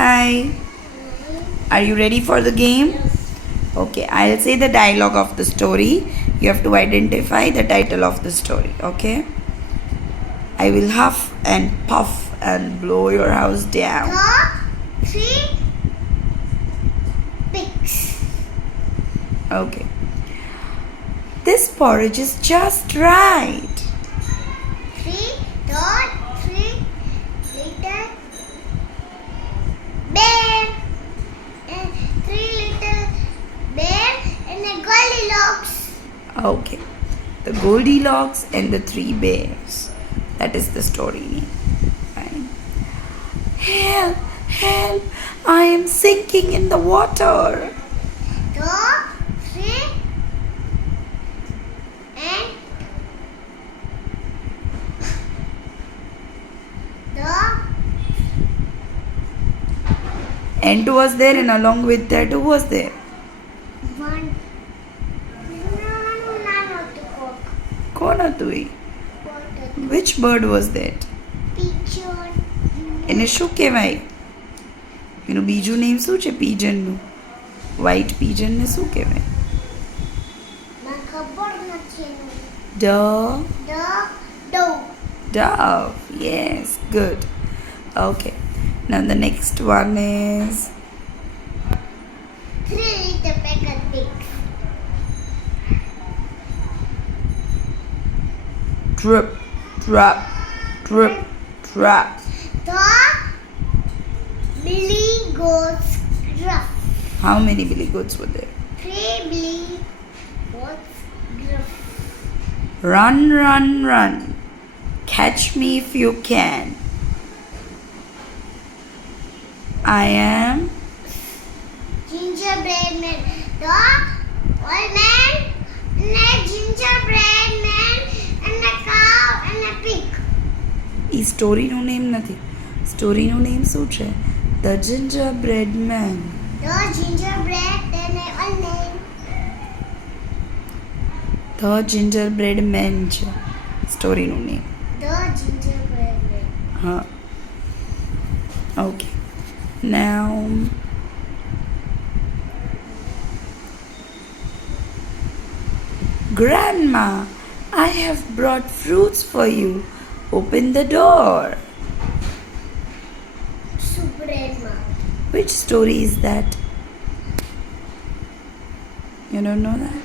Hi. Are you ready for the game? Okay, I'll say the dialogue of the story. You have to identify the title of the story, okay? I will huff and puff and blow your house down. The three pigs. Okay. This porridge is just right. Three little bear and three little bear and a Goldilocks. Okay. The Goldilocks and the three bears. That is the story name. Right? Help! Help! I am sinking in the water. The three and the Ant was there, and along with that, who was there? one. કોણ હતું એ? Which bird was that? Pigeon. એને શું કહેવાય? એનું બીજું name શું છે pigeonનું? White pigeon ને શું કહેવાય? મને ખબર નથી એનું. The The dove. Yes, good. Okay. Now the next one is three little pecker pigs. drip, drop, drip, drop. The billy goats gruff. How many billy goats were there? Three billy goats gruff. Run, run, run. Catch me if you can. I am Gingerbread man. The old man and a gingerbread man and a cow and a pig. એ સ્ટોરીનું name નથી. સ્ટોરીનું name શું છે? The Gingerbread Man. The gingerbread and a old man. The Gingerbread Man છે સ્ટોરીનું name. The gingerbread man. હા. Okay. Now Grandma, I have brought fruits for you. Open the door. Suprema. Which story is that? You don't know that?